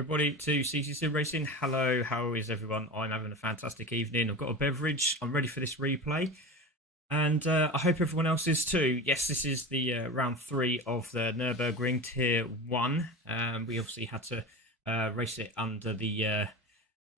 everybody to CC Sim Racing. Hello, how is everyone? I'm having a fantastic evening. I've got a beverage. I'm ready for this replay. And I hope everyone else is too. Yes, this is the round 3 of the Nürburgring Tier 1. We obviously had to race it under the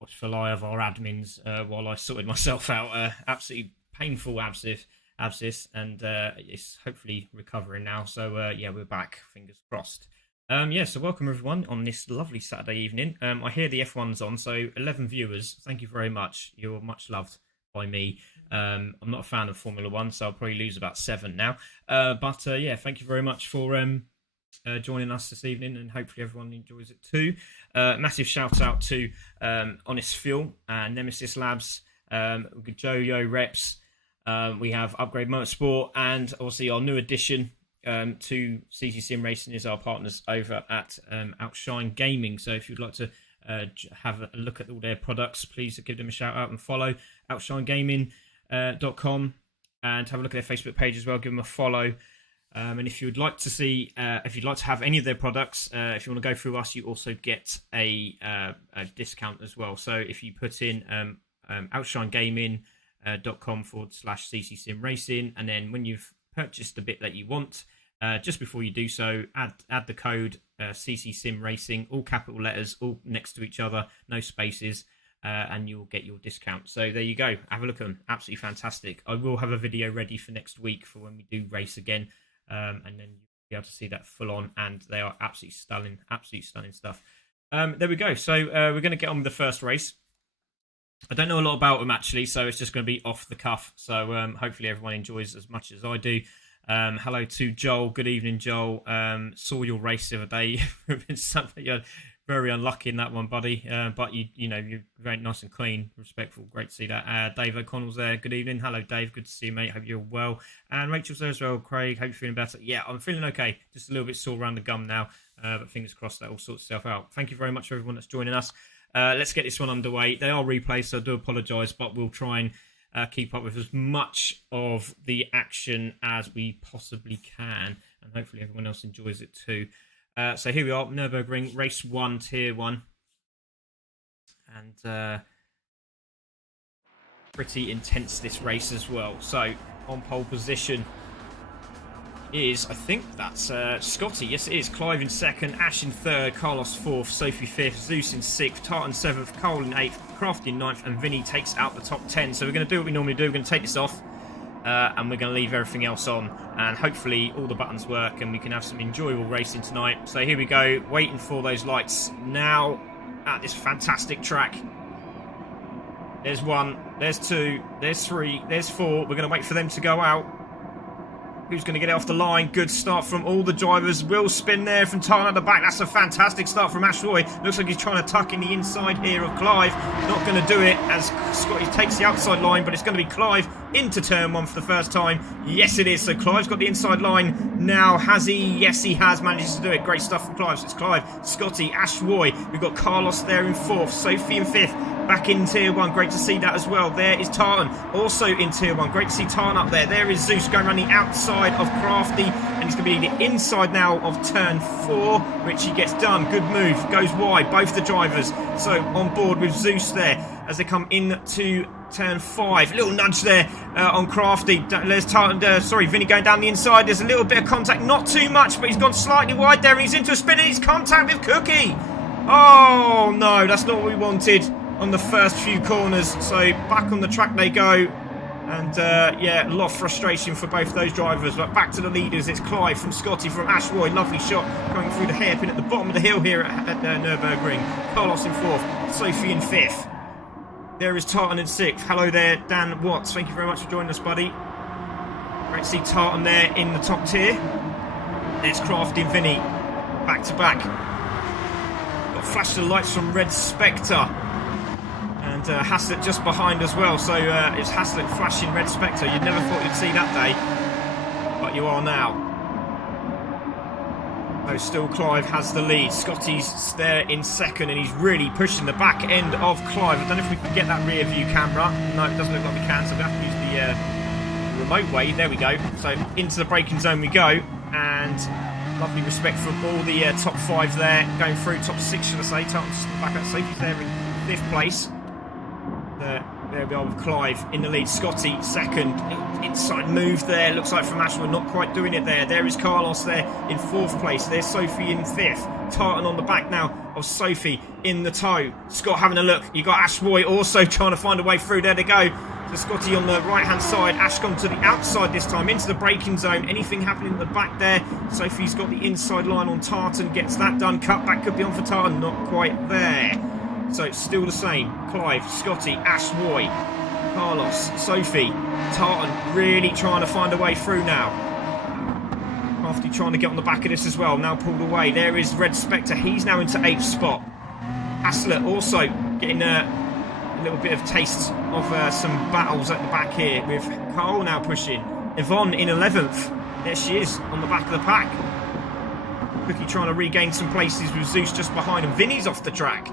watchful eye of our admins while I sorted myself out. Absolutely painful abscess, and it's hopefully recovering now. So yeah, we're back, fingers crossed. So welcome everyone on this lovely Saturday evening. I hear the F1's on, so 11 viewers. Thank you very much. You're much loved by me. I'm not a fan of Formula 1, so I'll probably lose about 7 now. But yeah, thank you very much for joining us this evening, and hopefully everyone enjoys it too. Massive shout out to Honest Fuel, Nemesis Labs, Joe Reps. We have Upgrade Motorsport, and obviously our new addition to CC Sim Racing is our partners over at Outshine Gaming. So if you'd like to have a look at all their products, please give them a shout out and follow outshinegaming.com and have a look at their Facebook page as well. Give them a follow. And if you'd like to see, if you'd like to have any of their products, if you want to go through us, you also get a discount as well. So if you put in outshinegaming.com/CC Sim Racing, and then when you've purchased the bit that you want, just before you do so, add the code CC Sim Racing, all capital letters, all next to each other, no spaces, and you'll get your discount. So there you go. Have a look at them. Absolutely fantastic. I will have a video ready for next week for when we do race again, and then you'll be able to see that full on, and they are absolutely stunning stuff. There we go. So we're going to get on with the first race. I don't know a lot about them actually, so it's just going to be off the cuff. So hopefully everyone enjoys as much as I do. Hello to Joel. Good evening, Joel. Saw your race the other day. You're very unlucky in that one, buddy. But you know, you're very nice and clean, respectful. Great to see that. Dave O'Connell's there. Good evening. Hello, Dave. Good to see you, mate. Hope you're well. And Rachel's there as well. Craig, hope you're feeling better. Yeah, I'm feeling okay. Just a little bit sore around the gum now. But fingers crossed that all sorts itself out. Thank you very much for everyone that's joining us. Let's get this one underway. They are replays, so I do apologise, but we'll try and keep up with as much of the action as we possibly can, and hopefully everyone else enjoys it too. So here we are, Nürburgring Race 1, Tier 1, and pretty intense this race as well. So on pole position is, I think that's Scotty. Yes, it is. Clive in 2nd, Ash in 3rd, Carlos 4th, Sophie 5th, Zeus in 6th, Tartan 7th, Cole in 8th, Craft in 9th, and Vinny takes out the top 10. So we're going to do what we normally do. We're going to take this off, and we're going to leave everything else on, and hopefully all the buttons work and we can have some enjoyable racing tonight. So here we go, waiting for those lights now at this fantastic track. There's 1, there's 2, there's 3, there's 4. We're going to wait for them to go out. Who's going to get it off the line? Good start from all the drivers. Will spin there from Tarn at the back. That's a fantastic start from Ash Roy. Looks like he's trying to tuck in the inside here of Clive. Not going to do it as Scotty takes the outside line, but it's going to be Clive into turn 1 for the first time. Yes, it is. So Clive's got the inside line now. Has he? Yes, he has managed to do it. Great stuff from Clive. So it's Clive, Scotty, Ash Roy. We've got Carlos there in 4th. Sophie in 5th. Back in Tier 1. Great to see that as well. There is Tartan, also in Tier 1. Great to see Tartan up there. There is Zeus going around the outside of Crafty, and he's going to be the inside now of turn 4, which he gets done. Good move. Goes wide, both the drivers. So on board with Zeus there as they come into turn 5. Little nudge there on Crafty. There's Tartan, Vinny going down the inside. There's a little bit of contact, not too much, but he's gone slightly wide there, and he's into a spin, and he's contact with Cookie. Oh no, that's not what we wanted on the first few corners. So back on the track they go, and yeah, a lot of frustration for both those drivers. But back to the leaders, it's Clive from Scotty from Ash Roy. Lovely shot going through the hairpin at the bottom of the hill here at Nürburgring. Carlos in 4th, Sophie in 5th. There is Tartan in 6th. Hello there, Dan Watts. Thank you very much for joining us, buddy. Great to see Tartan there in the top tier. There's Crafty and Vinny back to back. Got flash of lights from Red Spectre. And Haslett just behind as well. So it's Haslett flashing Red Spectre. You never thought you'd see that day, but you are now. Oh, still Clive has the lead. Scotty's there in 2nd, and he's really pushing the back end of Clive. I don't know if we can get that rear view camera. No, it doesn't look like we can, so we have to use the remote way. There we go. So into the braking zone we go, and Lovely respect from all the top 5 there. Going through top 6, should I say. Tartan's back at Sophie's there in 5th place. There we are with Clive in the lead. Scotty second. Inside move there. Looks like from Ashwood, not quite doing it there. There is Carlos there in 4th place. There's Sophie in 5th. Tartan on the back now of Sophie in the toe. Scott having a look. You got Ashboy also trying to find a way through. There they go. So Scotty on the right hand side. Ash gone to the outside this time into the braking zone. Anything happening at the back there? Sophie's got the inside line on Tartan. Gets that done. Cut back could be on for Tartan. Not quite there. So it's still the same. Clive, Scotty, Ash, Roy, Carlos, Sophie, Tartan really trying to find a way through now. Crafty trying to get on the back of this as well. Now pulled away. There is Red Spectre. He's now into 8th spot. Haslett also getting a little bit of taste of some battles at the back here with Carl now pushing. Yvonne in 11th. There she is on the back of the pack. Cookie trying to regain some places with Zeus just behind him. Vinny's off the track.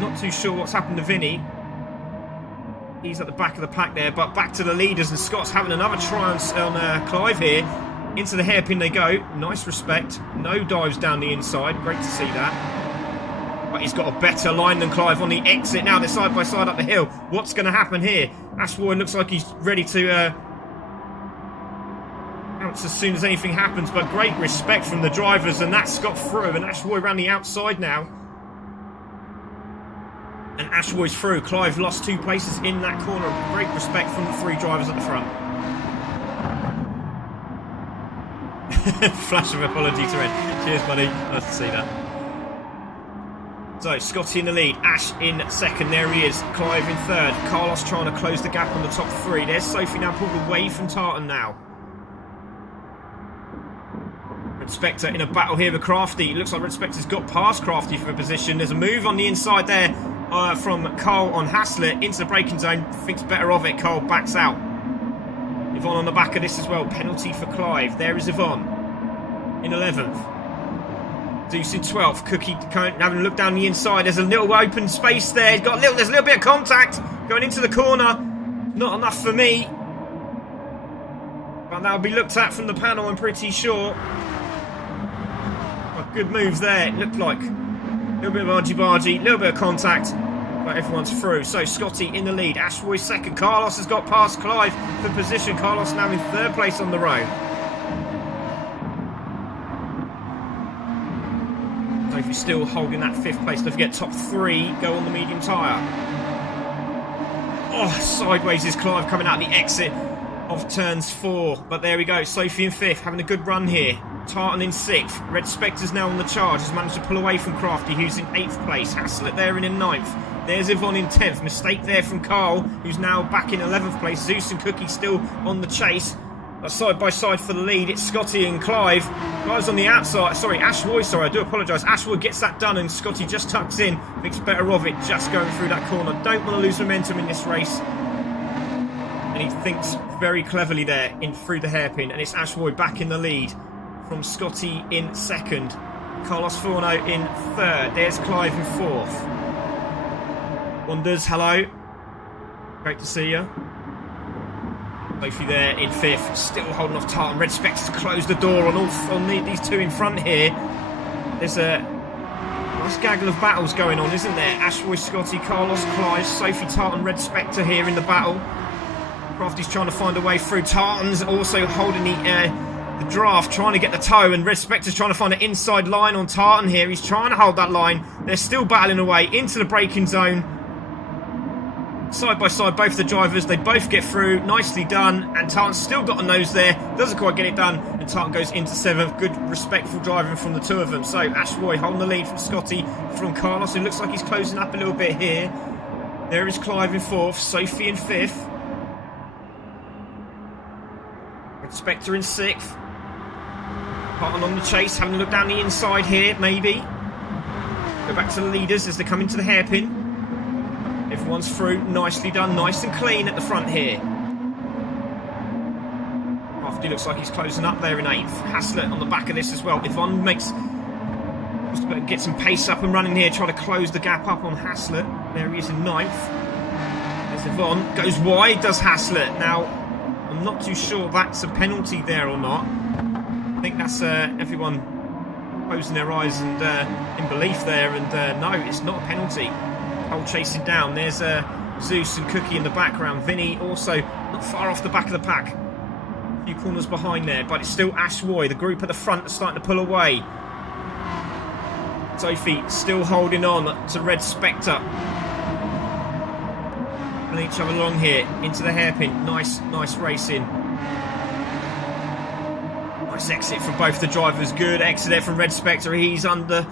Not too sure what's happened to Vinny. He's at the back of the pack there, but back to the leaders, and Scott's having another try on Clive here. Into the hairpin they go. Nice respect. No dives down the inside. Great to see that. But he's got a better line than Clive on the exit. Now they're side by side up the hill. What's going to happen here? Ashwood looks like he's ready to bounce as soon as anything happens, but great respect from the drivers, and that's got through, and Ashwood around the outside now. And Ashwood's through. Clive lost 2 places in that corner. Great respect from the 3 drivers at the front. Flash of apology to Ed. Cheers, buddy. Nice to see that. So, Scotty in the lead. Ash in 2nd. There he is. Clive in 3rd. Carlos trying to close the gap on the top 3. There's Sophie now pulled away from Tartan now. Red Spectre in a battle here with Crafty. Looks like Red Spectre's got past Crafty for a position. There's a move on the inside there. From Carl on Haslett into the braking zone. Thinks better of it. Carl backs out. Yvonne on the back of this as well. Penalty for Clive. There is Yvonne in 11th. Zeus in 12th. Cookie having a look down the inside. There's a little open space there. There's a little bit of contact going into the corner. Not enough for me. But that'll be looked at from the panel, I'm pretty sure. Oh, good move there. It looked like a little bit of argy-bargy, a little bit of contact, but everyone's through. So Scotty in the lead, Ashboy 2nd. Carlos has got past Clive for position. Carlos now in 3rd place on the road. Sophie still holding that 5th place. Don't forget, top 3 go on the medium tyre. Oh, sideways is Clive coming out the exit of turns 4. But there we go, Sophie in 5th, having a good run here. Tartan in 6th. Red Spectre's now on the charge. Has managed to pull away from Crafty, who's in 8th place. Haslett there in 9th. There's Yvonne in 10th. Mistake there from Carl, who's now back in 11th place. Zeus and Cookie still on the chase. Side by side for the lead. It's Scotty and Clive. Clive's on the outside. Sorry, Ashwood. Sorry, I do apologise. Ashwood gets that done, and Scotty just tucks in. Thinks better of it, just going through that corner. Don't want to lose momentum in this race. And he thinks very cleverly there in through the hairpin. And it's Ashwood back in the lead. From Scotty in 2nd. Carlos Forno in 3rd. There's Clive in 4th. Wonders, hello. Great to see you. Sophie there in 5th. Still holding off Tartan. Red Spectre to close the door on these 2 in front here. There's a nice gaggle of battles going on, isn't there? Ashwood, Scotty, Carlos, Clive, Sophie, Tartan, Red Spectre here in the battle. Crafty's trying to find a way through. Tartan's also holding the draft, trying to get the toe, and Red Spectre's trying to find an inside line on Tartan here. He's trying to hold that line. They're still battling away into the braking zone. Side by side, both the drivers, they both get through. Nicely done, and Tartan's still got a nose there. Doesn't quite get it done, and Tartan goes into 7th. Good, respectful driving from the 2 of them. So Ashroy holding the lead from Scotty, from Carlos, who looks like he's closing up a little bit here. There is Clive in 4th, Sophie in 5th. Red Spectre in 6th. Tartan on the chase, having a look down the inside here, maybe. Go back to the leaders as they come into the hairpin. Everyone's through, nicely done, nice and clean at the front here. Crafty looks like he's closing up there in 8th. Haslett on the back of this as well. Yvonne must get some pace up and running here, trying to close the gap up on Haslett. There he is in 9th. There's Yvonne, goes wide, does Haslett. Now, I'm not too sure that's a penalty there or not. think that's everyone closing their eyes and in belief there. And no, it's not a penalty. Cole chasing down. There's Zeus and Cookie in the background. Vinny also not far off the back of the pack. A few corners behind there, but it's still Ash Roy. The group at the front are starting to pull away. Sophie still holding on to Red Spectre. Pulling each other along here into the hairpin. Nice racing. Nice exit from both the drivers. Good exit there from Red Spectre. He's under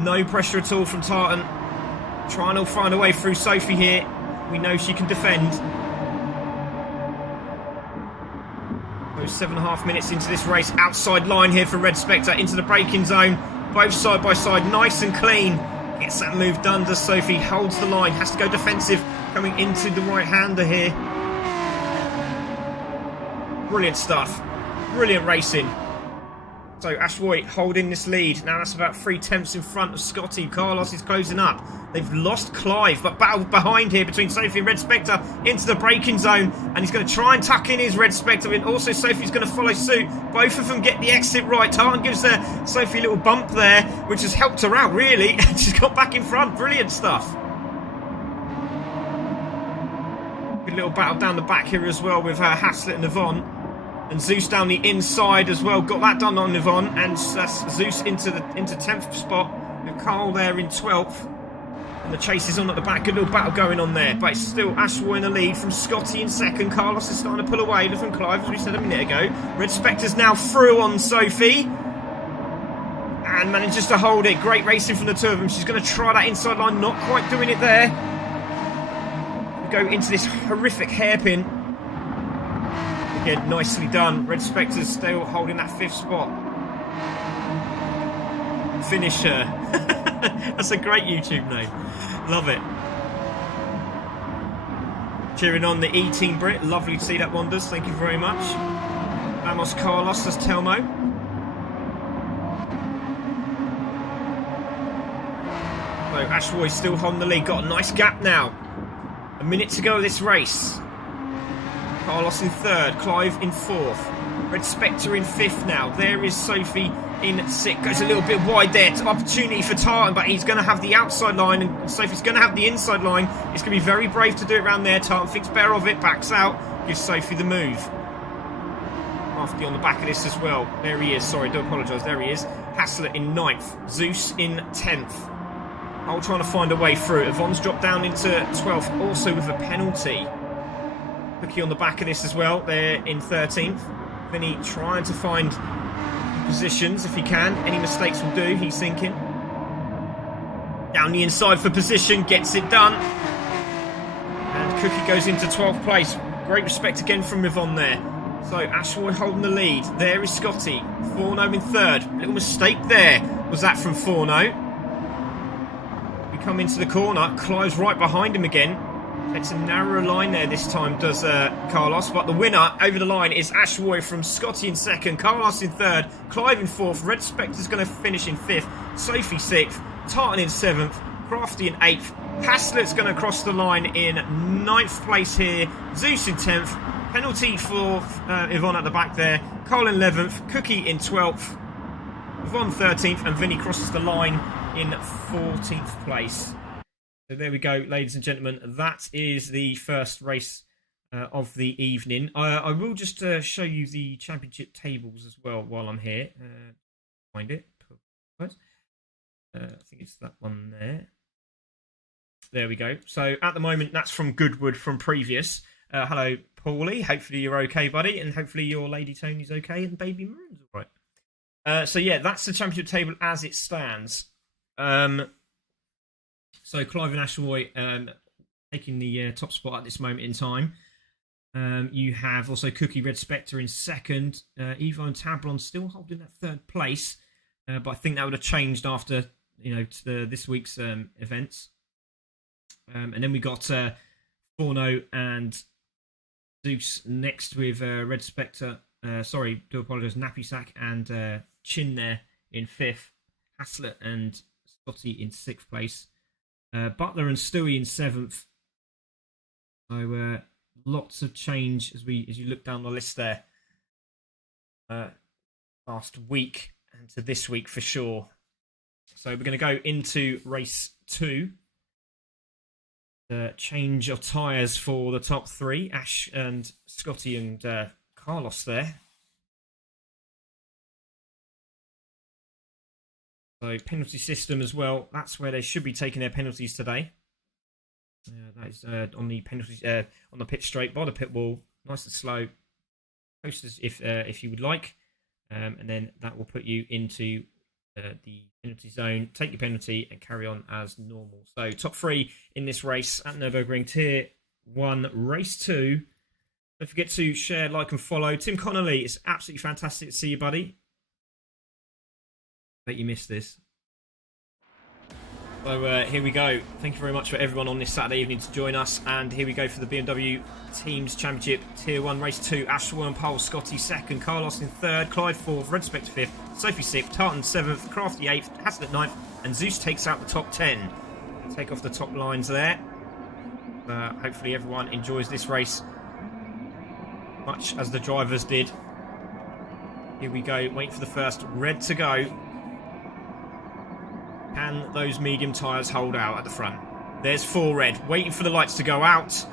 no pressure at all from Tartan. Trying to find a way through Sophie here. We know she can defend. Those 7.5 minutes into this race. Outside line here for Red Spectre into the braking zone. Both side by side, nice and clean. Gets that move done, does Sophie. Holds the line, has to go defensive. Coming into the right-hander here. Brilliant stuff. Brilliant racing. So Ash Roy holding this lead. Now that's about 3/10 in front of Scotty. Carlos is closing up. They've lost Clive, but battle behind here between Sophie and Red Spectre into the braking zone. And he's going to try and tuck in his Red Spectre. And also Sophie's going to follow suit. Both of them get the exit right. Tartan gives Sophie a little bump there, which has helped her out, really. And she's got back in front. Brilliant stuff. Good little battle down the back here as well with Haslett and Yvonne. And Zeus down the inside as well. Got that done on Yvonne. And that's Zeus into 10th spot. With Carl there in 12th. And the chase is on at the back. Good little battle going on there. But it's still Ash Roy in the lead from Scotty in second. Carlos is starting to pull away from Clive, as we said a minute ago. Red Spectre's now through on Sophie. And manages to hold it. Great racing from the two of them. She's going to try that inside line. Not quite doing it there. We go into this horrific hairpin. Again, nicely done. Red Spectre's still holding that 5th spot. Finisher. That's a great YouTube name. Love it. Cheering on the E-Team Brit. Lovely to see that, Wonders. Thank you very much. Vamos Carlos, that's Telmo. So Ash Roy still holding the lead. Got a nice gap now. A minute to go of this race. Carlos in 3rd, Clive in 4th, Red Spectre in 5th now. There is Sophie in 6th. Goes a little bit wide there. Opportunity for Tartan, but he's going to have the outside line, and Sophie's going to have the inside line. It's going to be very brave to do it around there. Tartan thinks better of it, backs out, gives Sophie the move. After on the back of this as well. There he is. Sorry, I do apologise. There he is. Haslett in 9th, Zeus in 10th. I'll trying to find a way through. Yvonne's dropped down into 12th, also with a penalty. Cookie on the back of this as well. They're in 13th. Vinny trying to find positions if he can. Any mistakes will do, he's thinking. Down the inside for position. Gets it done. And Cookie goes into 12th place. Great respect again from Yvonne there. So Ash Roy holding the lead. There is Scotty. Forno in 3rd. Little mistake there. Was that from Forno? We come into the corner. Clive's right behind him again. It's a narrower line there this time, does Carlos. But the winner over the line is Ash Roy from Scotty in 2nd, Carlos in 3rd, Clive in 4th, Red Spectre's going to finish in 5th, Sophie 6th, Tartan in 7th, Crafty in 8th, Haslett's going to cross the line in 9th place here, Zeus in 10th, penalty for Yvonne at the back there, Cole in 11th, Cookie in 12th, Yvonne 13th, and Vinny crosses the line in 14th place. So there we go, ladies and gentlemen. That is the first race of the evening. I will just show you the championship tables as well while I'm here. Find it. I think it's that one there. There we go. So at the moment, that's from Goodwood from previous. Hello, Paulie. Hopefully you're okay, buddy. And hopefully your Lady Tony's okay and Baby Maroon's all right. So yeah, that's the championship table as it stands. So Clive and Ash Roy taking the top spot at this moment in time. You have also Cookie Red Spectre in 2nd. Evo and Tablon still holding that 3rd place. But I think that would have changed after this week's events. And then we got Forno and Zeus next with Red Spectre. Sorry, do apologise. Nappy Sack and Chin there in 5th. Haslett and Scotty in 6th place. Butler and Stewie in 7th. So lots of change as you look down the list there. last week and to this week for sure. So we're going to go into race 2. Change of tyres for the top 3. Ash and Scotty and Carlos there. So penalty system as well. That's where they should be taking their penalties today. That is on the penalties on the pit straight by the pit wall, nice and slow. Posters if you would like, and then that will put you into the penalty zone. Take your penalty and carry on as normal. So top 3 in this race at Nürburgring Tier 1 Race 2. Don't forget to share, like, and follow. Tim Connolly, it's absolutely fantastic to see you, buddy. Bet you missed this. So here we go. Thank you very much for everyone on this Saturday evening to join us. And here we go for the BMW Teams Championship Tier 1 Race 2. Ash in pole, Scotty 2nd, Carlos in 3rd, Clyde 4th, Red Spectre 5th, Sophie 6th, Tartan 7th, Crafty 8th, Haslett 9th, and Zeus takes out the top 10. Take off the top lines there. Hopefully everyone enjoys this race much as the drivers did. Here we go, waiting for the first red to go. Can those medium tyres hold out at the front? There's 4 red, waiting for the lights to go out.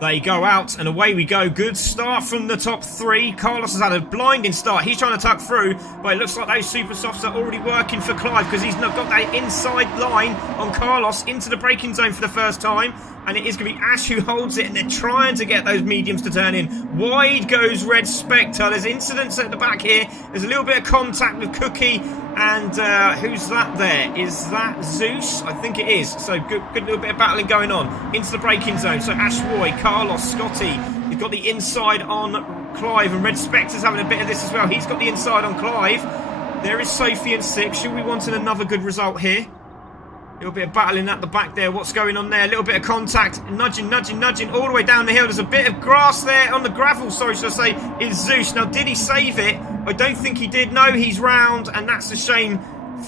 They go out, and away we go. Good start from the top 3. Carlos has had a blinding start. He's trying to tuck through, but it looks like those super softs are already working for Clive because he's not got that inside line on Carlos into the braking zone for the first time. And it is going to be Ash who holds it, and they're trying to get those mediums to turn in. Wide goes Red Spectre. There's incidents at the back here. There's a little bit of contact with Cookie. And who's that there? Is that Zeus? I think it is. So good little bit of battling going on. Into the braking zone. So Ash Roy, Carlos, Scotty. He's got the inside on Clive. And Red Spectre's having a bit of this as well. He's got the inside on Clive. There is Sophie in 6th. Should we want another good result here? A little bit of battling at the back there. What's going on there? A little bit of contact. Nudging all the way down the hill. There's a bit of grass there on the gravel, sorry, should I say, is Zeus. Now, did he save it? I don't think he did. No, he's round, and that's a shame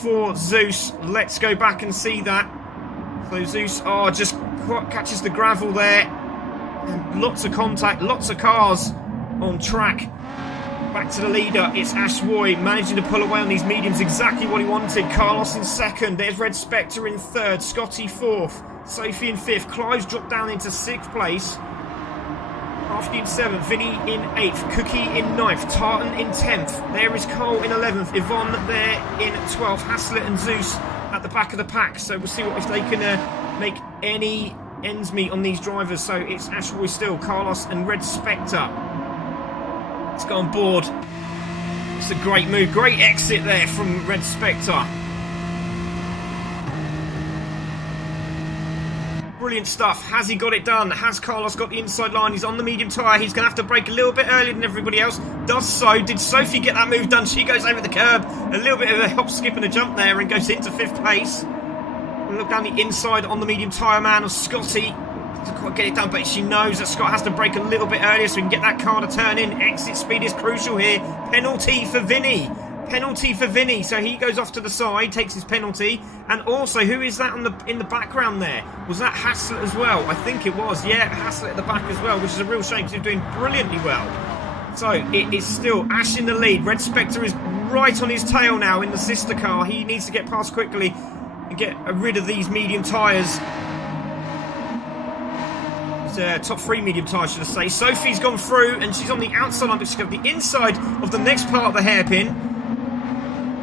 for Zeus. Let's go back and see that. So Zeus, just catches the gravel there. And lots of contact, lots of cars on track. Back to the leader, it's Ash Roy managing to pull away on these mediums, exactly what he wanted. Carlos in 2nd, there's Red Spectre in 3rd, Scotty 4th, Sophie in 5th, Clive's dropped down into 6th place. Crafty in 7th, Vinny in 8th, Cookie in 9th, Tartan in 10th, there is Cole in 11th, Yvonne there in 12th, Haslett and Zeus at the back of the pack. So we'll see if they can make any ends meet on these drivers. So it's Ash Roy still, Carlos and Red Spectre. Let's go on board. It's a great move. Great exit there from Red Spectre. Brilliant stuff. Has he got it done? Has Carlos got the inside line? He's on the medium tyre. He's going to have to brake a little bit earlier than everybody else. Does so. Did Sophie get that move done? She goes over the curb. A little bit of a hop, skip and a jump there and goes into 5th place. We'll look down the inside on the medium tyre man of Scotty. Doesn't quite get it done, but she knows that Scott has to brake a little bit earlier so we can get that car to turn in. Exit speed is crucial here. Penalty for Vinny. Penalty for Vinny. So he goes off to the side, takes his penalty. And also, who is that in the background there? Was that Haslett as well? I think it was. Yeah, Haslett at the back as well, which is a real shame because he's doing brilliantly well. So it is still Ash in the lead. Red Spectre is right on his tail now in the sister car. He needs to get past quickly and get rid of these medium tyres. Top 3 medium tyres, should I say. Sophie's gone through and she's on the outside line, but she's got the inside of the next part of the hairpin.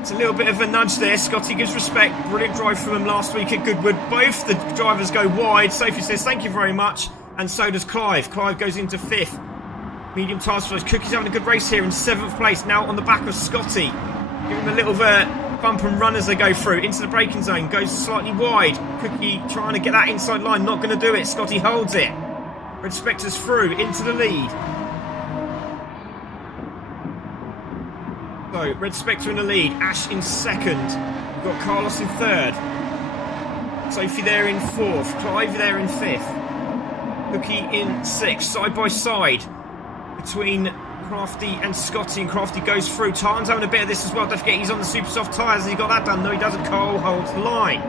It's a little bit of a nudge there. Scotty gives respect. Brilliant drive from him last week at Goodwood. Both the drivers go wide. Sophie says thank you very much, and so does Clive. Clive goes into 5th. Medium tyres for those. Cookie's having a good race here in 7th place, now on the back of Scotty. Give him a little bump and run as they go through into the braking zone. Goes slightly wide. Cookie trying to get that inside line, not going to do it. Scotty holds it. Red Spectre's through into the lead. So Red Spectre in the lead, Ash in 2nd. We've got Carlos in 3rd. Sophie there in 4th. Clive there in 5th. Cookie in 6th. Side by side between Crafty and Scotty, and Crafty goes through. Tartan's having a bit of this as well. Don't forget he's on the super soft tyres. Has he got that done? No, he doesn't. Cole holds the line.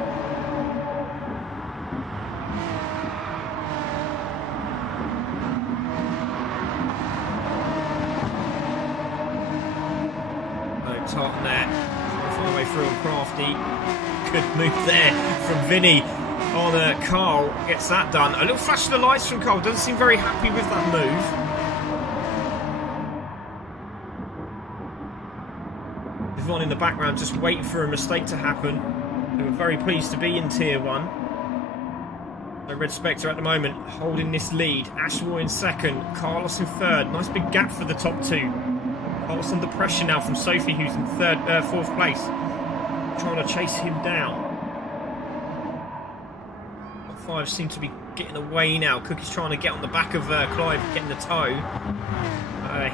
Tartan there. Trying to find a way through on Crafty. Good move there from Vinny on Carl. Gets that done. A little flash of the lights from Carl. Doesn't seem very happy with that move. Yvonne in the background just waiting for a mistake to happen. They were very pleased to be in Tier 1. So Red Spectre at the moment holding this lead. Ashmore in second, Carlos in third. Nice big gap for the top two. Carlos under pressure now from Sophie, who's in fourth place. Trying to chase him down. Top five seem to be getting away now. Cookie's trying to get on the back of Clive, getting the toe.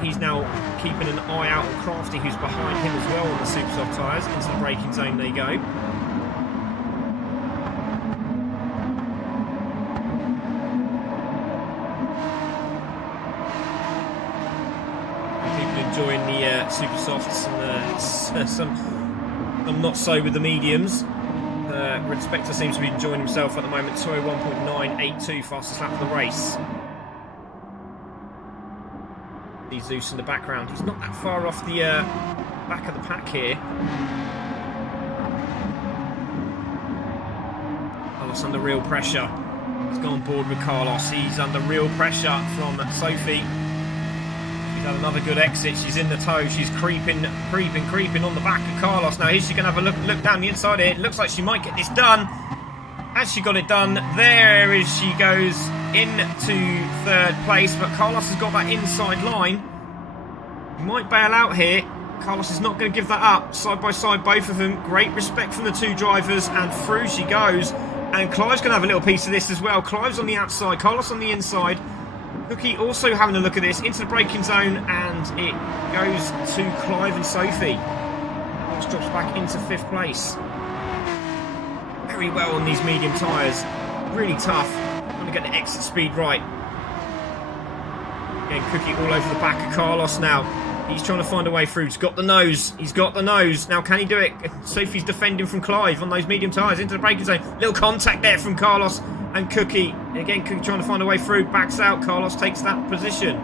He's now keeping an eye out on Crafty, who's behind him as well on the super soft tyres. Into the braking zone they go. People enjoying the super softs and some not so with the mediums. Red Spectre seems to be enjoying himself at the moment. 201.982, fastest lap of the race. Zeus in the background. He's not that far off the back of the pack here. Carlos under real pressure. He's gone board with Carlos. He's under real pressure from Sophie. She's had another good exit. She's in the toe. She's creeping on the back of Carlos. Now here's she going to have a look down the inside here. It looks like she might get this done. Has she got it done? There is she goes into third place, but Carlos has got that inside line. He might bail out here. Carlos is not going to give that up. Side by side, both of them. Great respect from the two drivers, and through she goes. And Clive's going to have a little piece of this as well. Clive's on the outside, Carlos on the inside. Cookie also having a look at this, into the braking zone, and it goes to Clive and Sophie. Carlos drops back into fifth place. Very well on these medium tyres. Really tough. Trying to get the exit speed right. Again, Cookie all over the back of Carlos now. He's trying to find a way through. He's got the nose. He's got the nose. Now, can he do it? Sophie's defending from Clive on those medium tyres into the braking zone. Little contact there from Carlos and Cookie. And again, Cookie trying to find a way through. Backs out. Carlos takes that position.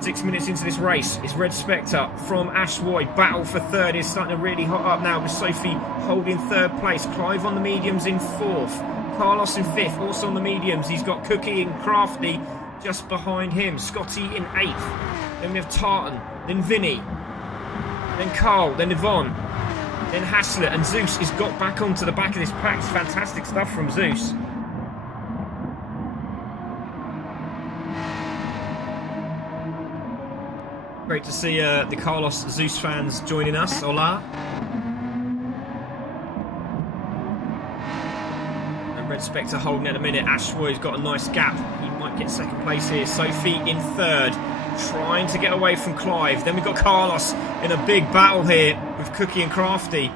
6 minutes into this race, it's Red Spectre from Ashwood. Battle for third is starting to really hot up now with Sophie holding third place. Clive on the mediums in fourth. Carlos in fifth, also on the mediums. He's got Cookie and Crafty just behind him. Scotty in eighth. Then we have Tartan, then Vinny, then Carl, then Yvonne, then Haslett, and Zeus has got back onto the back of this pack. It's fantastic stuff from Zeus. Great to see the Carlos Zeus fans joining us. Hola. And Red Spectre holding at a minute. Ashwood's got a nice gap. He might get second place here. Sophie in third, trying to get away from Clive. Then we've got Carlos in a big battle here with Cookie and Crafty.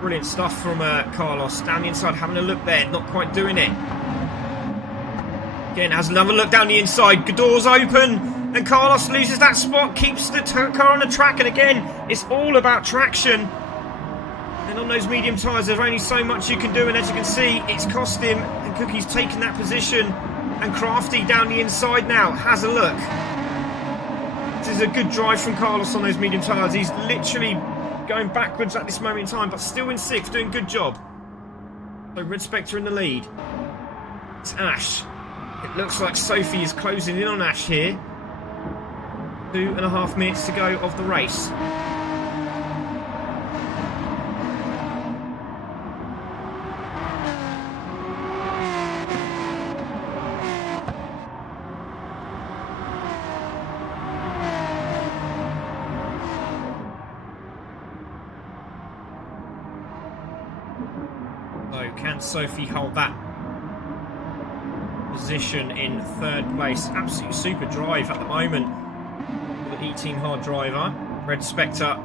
Brilliant stuff from Carlos. Down the inside, having a look there. Not quite doing it. Again, has another look down the inside. Doors open. And Carlos loses that spot, keeps the car on the track, and again, it's all about traction. And on those medium tyres, there's only so much you can do, and as you can see, it's cost him, and Cookie's taken that position, and Crafty down the inside now has a look. This is a good drive from Carlos on those medium tyres. He's literally going backwards at this moment in time, but still in sixth, doing a good job. So Red Spectre in the lead. It's Ash. It looks like Sophie is closing in on Ash here. 2.5 minutes to go of the race. So can Sophie hold that position in third place? Absolutely super drive at the moment. 18 hard driver. Red Spectre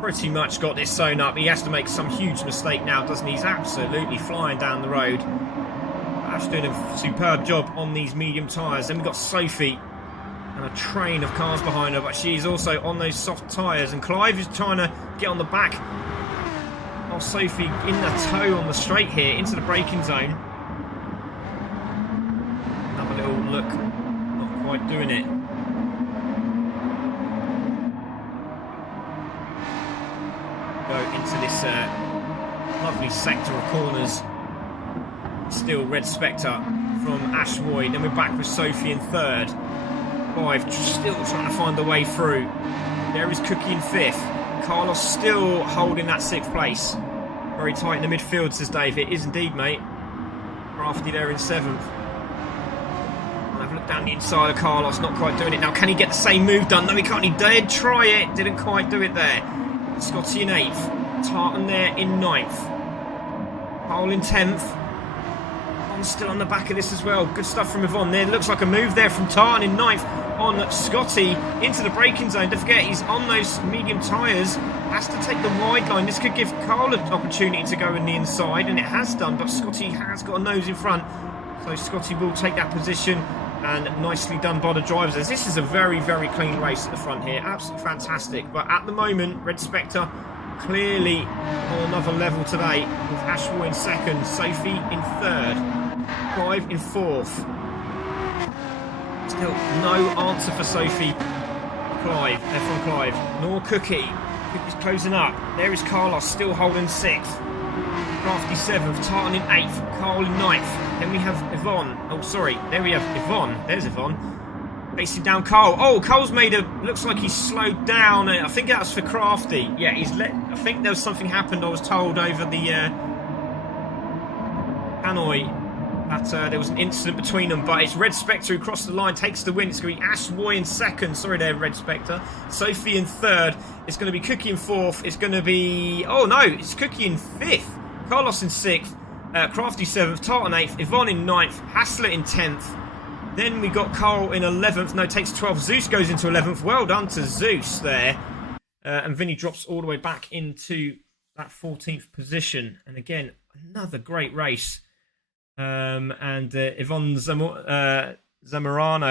pretty much got this sewn up. He has to make some huge mistake now, doesn't he? He's absolutely flying down the road. Ash doing a superb job on these medium tyres. Then we've got Sophie and a train of cars behind her, but she's also on those soft tyres, and Clive is trying to get on the back. Oh, Sophie in the toe on the straight here into the braking zone. Have a little look. Not quite doing it. this lovely sector of corners. Still Red Spectre from Ashwoy. Then we're back with Sophie in third. Clive still trying to find the way through. There is Cookie in fifth. Carlos still holding that sixth place. Very tight in the midfield, says Dave. It is indeed, mate. Crafty there in seventh. I'll have a look down the inside of Carlos. Not quite doing it now. Can he get the same move done? No, he can't. He did try it. Didn't quite do it there. Scotty in eighth. Tartan there in ninth. Cole in 10th. Yvonne still on the back of this as well. Good stuff from Yvonne there. Looks like a move there from Tartan in 9th on Scotty into the braking zone. Don't forget, he's on those medium tyres. Has to take the wide line. This could give Carl an opportunity to go in the inside, and it has done, but Scotty has got a nose in front. So Scotty will take that position, and nicely done by the drivers. As this is a very, very clean race at the front here. Absolutely fantastic. But at the moment, Red Spectre clearly on another level today, with Ashwoy in second, Sophie in third, Clive in fourth. Still no answer for Sophie. Clive, F1 Clive, nor Cookie. Cookie's closing up. There is Carlos still holding sixth. Crafty seventh, Tartan in eighth, Carl in ninth. Then we have Yvonne. Oh, sorry. There we have Yvonne. There's Yvonne. Facing down Cole. Oh, Cole's made a... Looks like he's slowed down. I think that's for Crafty. Yeah, he's let... I think there was something happened, I was told, over the Hanoi. That there was an incident between them. But it's Red Spectre who crossed the line, takes the win. It's going to be Ashwoy in second. Sorry there, Red Spectre. Sophie in third. It's going to be Cookie in fourth. It's going to be... Oh, no. It's Cookie in fifth. Carlos in sixth. Crafty seventh. Tartan eighth. Yvonne in ninth. Haslett in 10th. Then we got Cole in 11th. No, takes 12th. Zeus goes into 11th. Well done to Zeus there. And Vinny drops all the way back into that 14th position. And again, another great race. And Yvonne Zamorano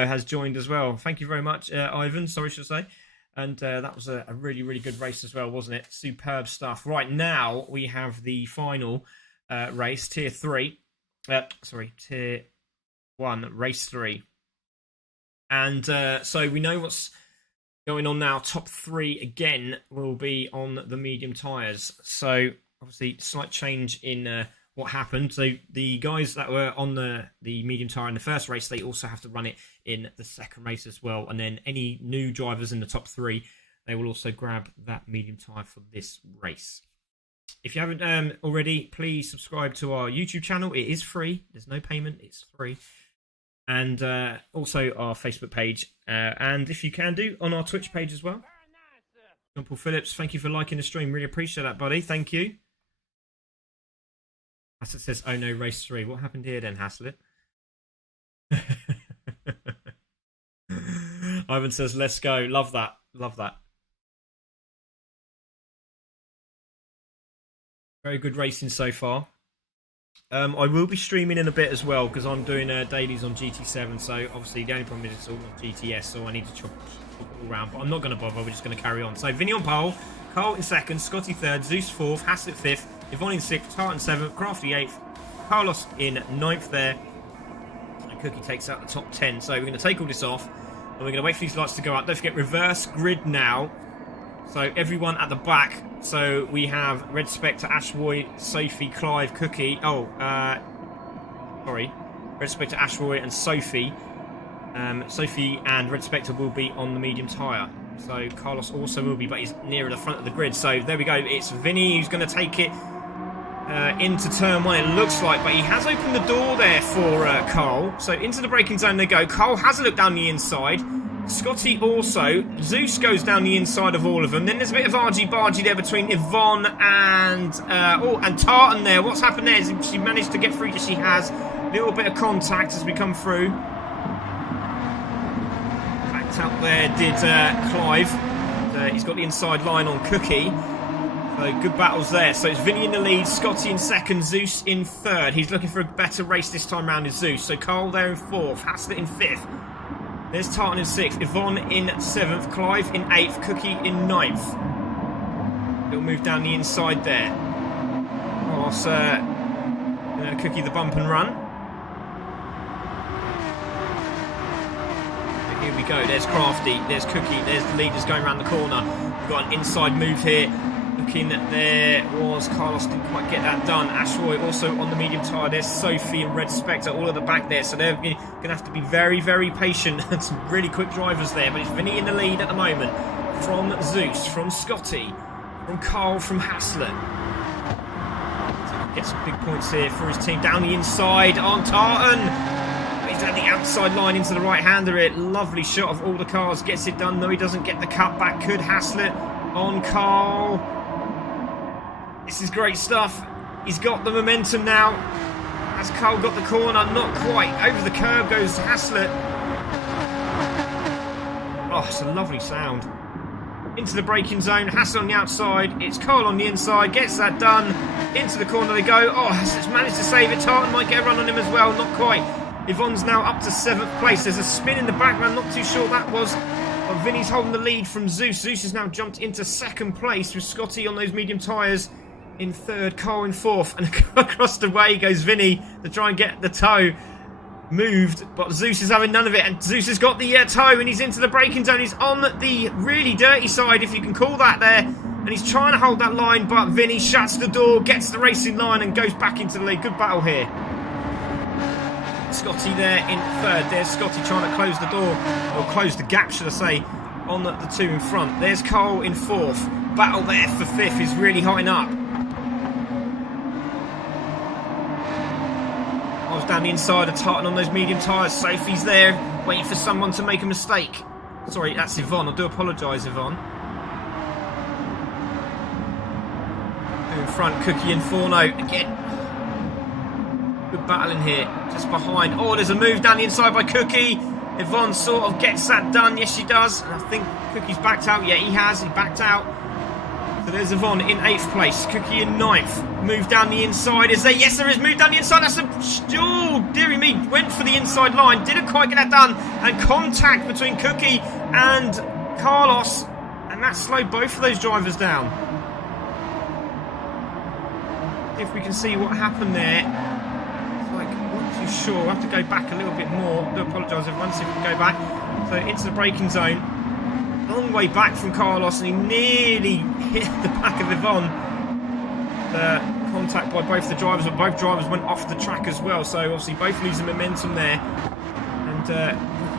has joined as well. Thank you very much, Ivan. Sorry, should I say. And that was a really, really good race as well, wasn't it? Superb stuff. Right, now we have the final race, Tier 3. Tier 1, Race 3. And so we know what's going on now. Top 3, again, will be on the medium tyres. So, obviously, slight change in... what happened. So the guys that were on the medium tyre in the first race, they also have to run it in the second race as well. And then any new drivers in the top 3, they will also grab that medium tyre for this race. If you haven't already, please subscribe to our YouTube channel. It is free. There's no payment. It's free. And also our Facebook page. And if you can do, on our Twitch page as well. John Paul Phillips, thank you for liking the stream. Really appreciate that, buddy. Thank you. Haslett says, oh no, race 3. What happened here then, Haslett? Ivan says, let's go. Love that. Love that. Very good racing so far. I will be streaming in a bit as well because I'm doing dailies on GT7. So obviously the only problem is it's all on GTS, so I need to chop it all around. But I'm not going to bother. We're just going to carry on. So Vinny on pole, Carl in second, Scotty third, Zeus fourth, Haslett fifth, Yvonne in 6th, Tartan 7th, Crafty 8th, Carlos in 9th there. And Cookie takes out the top 10. So we're going to take all this off. And we're going to wait for these lights to go out. Don't forget, reverse grid now. So everyone at the back. So we have Red Spectre, Ashwoy, Sophie, Clive, Cookie. Sorry. Red Spectre, Ashwoy and Sophie. Sophie and Red Spectre will be on the medium tyre. So Carlos also will be, but he's nearer the front of the grid. So there we go. It's Vinny who's going to take it into turn 1, it looks like. But he has opened the door there for Carl. So into the braking zone they go. Carl has a look down the inside. Scotty also. Zeus goes down the inside of all of them. Then there's a bit of argy-bargy there between Yvonne and Tartan there. What's happened there? Is she managed to get through? She has. A little bit of contact as we come through. Out there did Clive. He's got the inside line on Cookie. So good battles there. So it's Vinny in the lead, Scotty in second, Zeus in third. He's looking for a better race this time round is Zeus. So Carl there in fourth, Haslett in fifth. There's Tartan in sixth, Yvonne in seventh, Clive in eighth, Cookie in ninth. Little move down the inside there. Whilst Cookie the bump and run. Here we go, there's Crafty, there's Cookie, there's the leaders going around the corner. We've got an inside move here Looking there was Carlos, didn't quite get that done. Ashroy also on the medium tyre. There's Sophie and Red Spectre all at the back there, so they're going to have to be very, very patient. And some really quick drivers there, but it's Vinny in the lead at the moment from Zeus, from Scotty, from Carl, from Haslett. So get some big points here for his team. Down the inside on Tartan. He's at the outside line into the right-hander here. Lovely shot of all the cars. Gets it done, though he doesn't get the cut back. Could Haslett on Carl. This is great stuff. He's got the momentum now. Has Carl got the corner? Not quite. Over the curb goes Haslett. Oh, it's a lovely sound. Into the braking zone. Haslett on the outside. It's Carl on the inside. Gets that done. Into the corner they go. Oh, Haslett's managed to save it. Tartan might get a run on him as well. Not quite. Yvonne's now up to 7th place. There's a spin in the background. Not too sure that was. But Vinny's holding the lead from Zeus. Zeus has now jumped into 2nd place with Scotty on those medium tyres in 3rd, Carl in 4th, and across the way goes Vinny to try and get the toe moved, but Zeus is having none of it, and Zeus has got the toe, and he's into the braking zone. He's on the really dirty side, if you can call that there, and he's trying to hold that line, but Vinny shuts the door, gets the racing line, and goes back into the lead. Good battle here. Scotty there in 3rd. There's Scotty trying to close the door, or close the gap, should I say, on the two in front. There's Carl in 4th. Battle there for 5th is really hotting up. Down the inside of Tartan on those medium tyres. Sophie's there, waiting for someone to make a mistake. Sorry, that's Yvonne. I do apologise, Yvonne. In front, Cookie and Forno. Again, good battle in here. Just behind. Oh, there's a move down the inside by Cookie. Yvonne sort of gets that done. Yes, she does. And I think Cookie's backed out. Yeah, he has. He backed out. So there's Yvonne in 8th place. Cookie in 9th. Move down the inside. Is there? Yes, there is. Move down the inside. That's a... Oh, dearie me. Went for the inside line. Didn't quite get that done. And contact between Cookie and Carlos. And that slowed both of those drivers down. If we can see what happened there. It's like, not too sure. We'll have to go back a little bit more. I do apologise, everyone. See if we can go back. So into the braking zone. Long way back from Carlos, and he nearly hit the back of Yvonne. Contact by both the drivers, but both drivers went off the track as well, so obviously both losing momentum there. And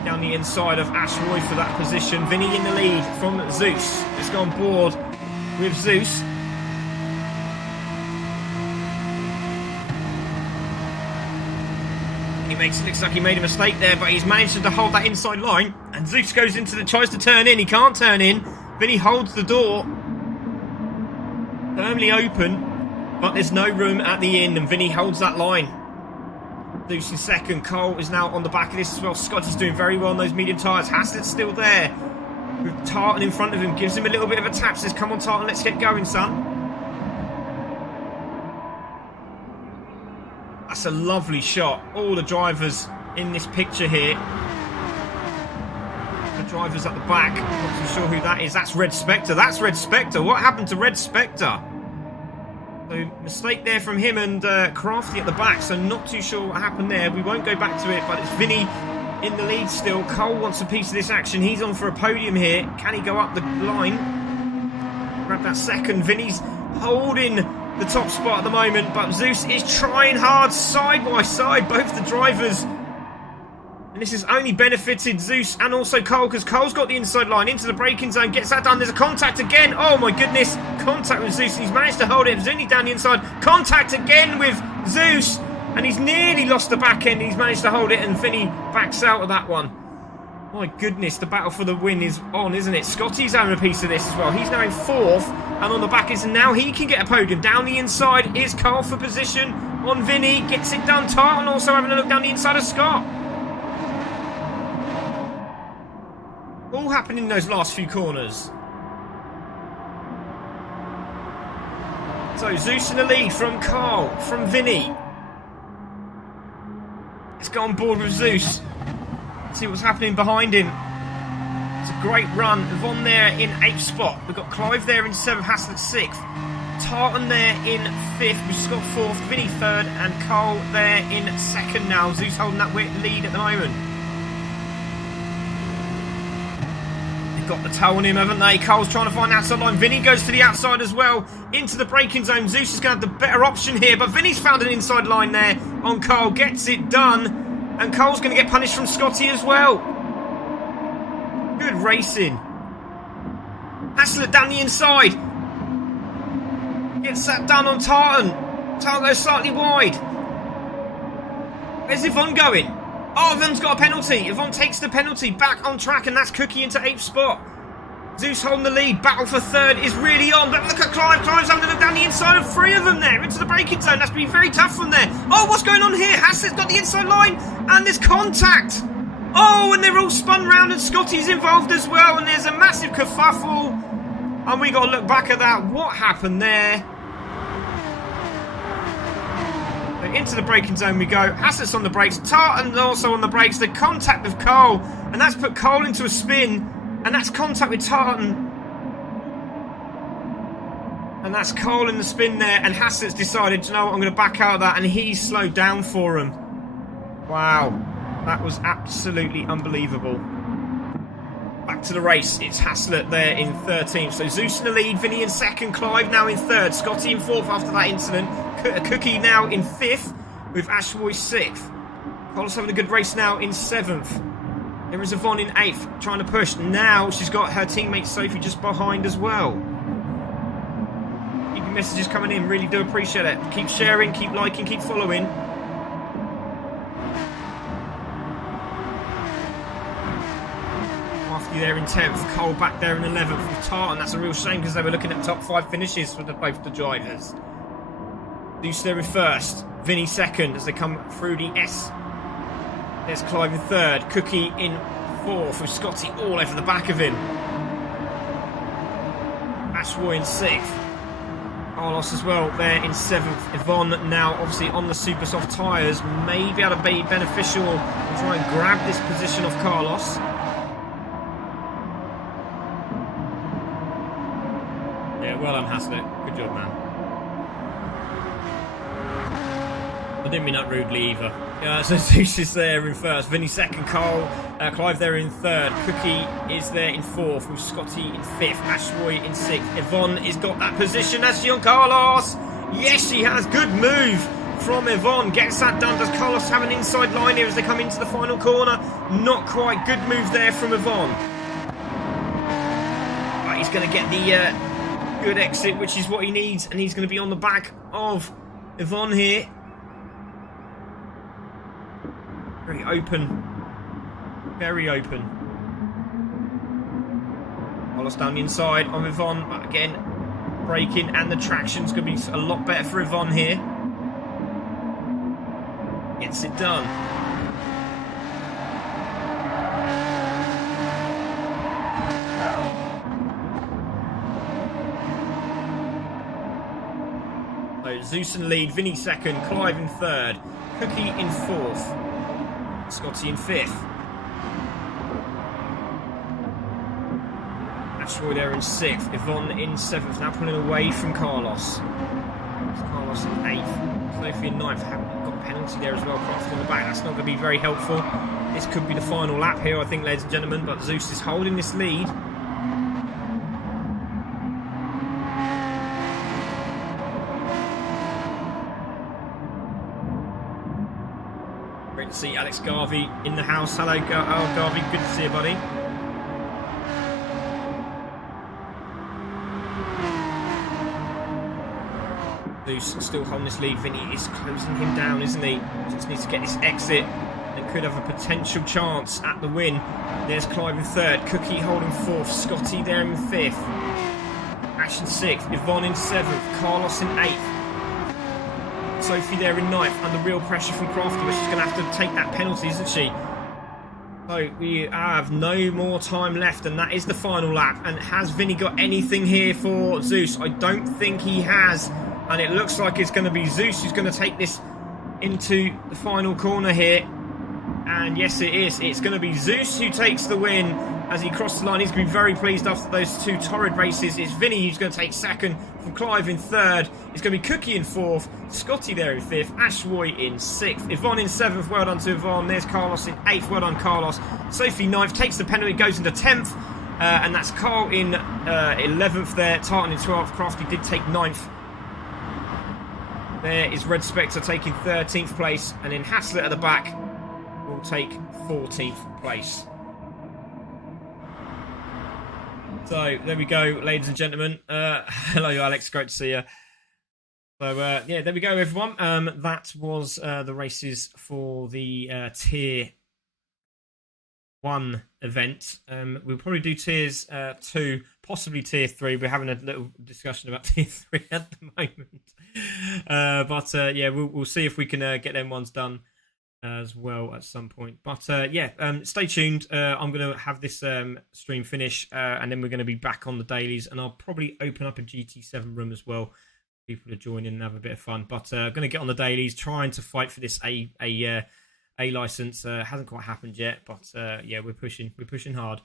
down the inside of Ashroy for that position. Vinny in the lead from Zeus. Just gone board with Zeus. He makes it look like he made a mistake there, but he's managed to hold that inside line. And Zeus goes into tries to turn in. He can't turn in. Vinny holds the door firmly open, but there's no room at the end, and Vinny holds that line. Zeus in 2nd. Cole is now on the back of this as well. Scotty's doing very well on those medium tyres. Haslett's still there with Tartan in front of him. Gives him a little bit of a tap. Says, come on, Tartan, let's get going, son. That's a lovely shot. All the drivers in this picture here. The drivers at the back. Not too sure who that is. That's Red Spectre. That's Red Spectre. What happened to Red Spectre? So, mistake there from him and Crafty at the back. So, not too sure what happened there. We won't go back to it, but it's Vinny in the lead still. Cole wants a piece of this action. He's on for a podium here. Can he go up the line? Grab that 2nd. Vinny's holding the top spot at the moment, but Zeus is trying hard side by side, both the drivers, and this has only benefited Zeus and also Cole, because Cole's got the inside line into the braking zone, gets that done. There's a contact again. Oh my goodness, contact with Zeus. He's managed to hold it. Zuni down the inside, contact again with Zeus, and he's nearly lost the back end. He's managed to hold it, and Vinny backs out of that one. My goodness, the battle for the win is on, isn't it? Scotty's having a piece of this as well. He's now in 4th, and on the back is now he can get a podium. Down the inside is Carl for position on Vinny. Gets it done. Tartan also having a look down the inside of Scott. All happening in those last few corners. So Zeus in the lead from Carl, from Vinny. Let's go on board with Zeus. See what's happening behind him. It's a great run. Yvonne there in 8th spot. We've got Clive there in 7th, Haslett 6th. Tartan there in 5th, with Scott 4th, Vinny 3rd, and Cole there in 2nd now. Zeus holding that lead at the moment. got the toe on him, haven't they? Cole's trying to find the outside line. Vinny goes to the outside as well, into the braking zone. Zeus is going to have the better option here, but Vinny's found an inside line there on Cole, gets it done, and Cole's going to get punished from Scotty as well. Good racing. Haslett down the inside. Gets that done on Tartan. Tartan goes slightly wide. Where's Yvonne going? Oh, Yvonne's got a penalty. Yvonne takes the penalty, back on track, and that's Cookie into 8th spot. Zeus holding the lead. Battle for 3rd is really on, but look at Clive. Clive's having to look down the inside of 3 of them there into the braking zone. That's been very tough from there. Oh, what's going on here? Haslett's got the inside line, and there's contact. Oh, and they're all spun round, and Scotty's involved as well, and there's a massive kerfuffle. And we got to look back at that. What happened there? Into the braking zone we go. Haslett's on the brakes. Tartan also on the brakes. The contact with Cole, and that's put Cole into a spin, and that's contact with Tartan, and that's Cole in the spin there, and Haslett's decided, you know what, I'm going to back out of that, and he's slowed down for him. Wow, that was absolutely unbelievable. Back to the race. It's Haslett there in 13th. So Zeus in the lead, Vinny in 2nd, Clive now in 3rd, Scotty in 4th after that incident, Cookie now in 5th with Ashboy 6th. Cole's having a good race now in 7th. There is Yvonne in 8th, trying to push. Now she's got her teammate Sophie just behind as well. Keep your messages coming in, really do appreciate it. Keep sharing, keep liking, keep following. There in 10th, Cole back there in 11th with Tartan. That's a real shame because they were looking at top 5 finishes for both the drivers. Zeus there in 1st, Vinny 2nd as they come through the S. There's Clive in 3rd, Cookie in 4th with Scotty all over the back of him. Ashroy in 6th, Carlos as well there in 7th. Yvonne now obviously on the super soft tyres, may be able to be beneficial and try and grab this position off Carlos. Well done, Haslett. Good job, man. I didn't mean that rudely either. So Zeus is there in 1st, Vinny 2nd, Clive there in 3rd, Cookie is there in 4th with Scotty in 5th, Ashroy in 6th. Yvonne has got that position. That's Gian Carlos. Yes, she has. Good move from Yvonne. Gets that done. Does Carlos have an inside line here as they come into the final corner? Not quite. Good move there from Yvonne. Right, he's going to get the good exit, which is what he needs, and he's going to be on the back of Yvonne here. Very open. Very open. Carlos down the inside of Yvonne, but again, braking and the traction's going to be a lot better for Yvonne here. Gets it done. Zeus in lead, Vinny 2nd, Clive in 3rd, Cookie in 4th, Scotty in 5th. Ashroy there in 6th, Yvonne in 7th, now pulling away from Carlos. Carlos in 8th, Sophie in 9th, got a penalty there as well, Croft on the back, that's not going to be very helpful. This could be the final lap here, I think, ladies and gentlemen, but Zeus is holding this lead. Great to see Alex Garvey in the house. Hello, Garvey. Good to see you, buddy. Zeus still holding this lead. Vinny is closing him down, isn't he? Just needs to get this exit and could have a potential chance at the win. There's Clive in 3rd. Cookie holding 4th. Scotty there in 5th. Ash in 6th. Yvonne in 7th. Carlos in 8th. Sophie there in 9th, under real pressure from Crafty, but she's going to have to take that penalty, isn't she? So we have no more time left, and that is the final lap. And has Vinny got anything here for Zeus? I don't think he has, and it looks like it's going to be Zeus who's going to take this into the final corner here. And yes, it is. It's going to be Zeus who takes the win as he crosses the line. He's going to be very pleased after those two torrid races. It's Vinny who's going to take 2nd, from Clive in 3rd. It's going to be Cookie in 4th, Scotty there in 5th, Ashroy in 6th, Yvonne in 7th, well done to Yvonne. There's Carlos in 8th, well done Carlos. Sophie 9th, takes the penalty, goes into 10th. And that's Carl in 11th there, Tartan in 12th, Crafty did take 9th. There is Red Spectre taking 13th place, and then Haslett at the back will take 14th place. So there we go, ladies and gentlemen. Hello, Alex. Great to see you. So yeah, there we go, everyone. That was the races for the Tier 1 event. We'll probably do Tiers 2, possibly Tier 3. We're having a little discussion about Tier 3 at the moment. But yeah, we'll see if we can get them ones done as well at some point. But yeah, stay tuned. I'm going to have this stream finish, and then we're going to be back on the dailies, and I'll probably open up a GT7 room as well. People to join in and have a bit of fun. But I'm going to get on the dailies, trying to fight for this A license. Hasn't quite happened yet, but yeah, we're pushing hard.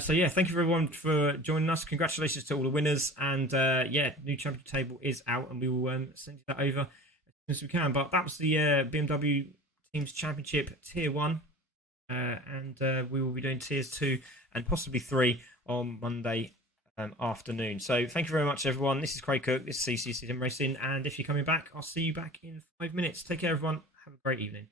So yeah, thank you everyone for joining us. Congratulations to all the winners, and yeah, new championship table is out, and we will send you that over as soon as we can. But that was the BMW Teams Championship Tier 1, and we will be doing Tiers 2 and possibly 3 on Monday afternoon. So thank you very much, everyone. This is Craig Cook, this is CCC Sim Racing, and if you're coming back, I'll see you back in 5 minutes. Take care, everyone. Have a great evening.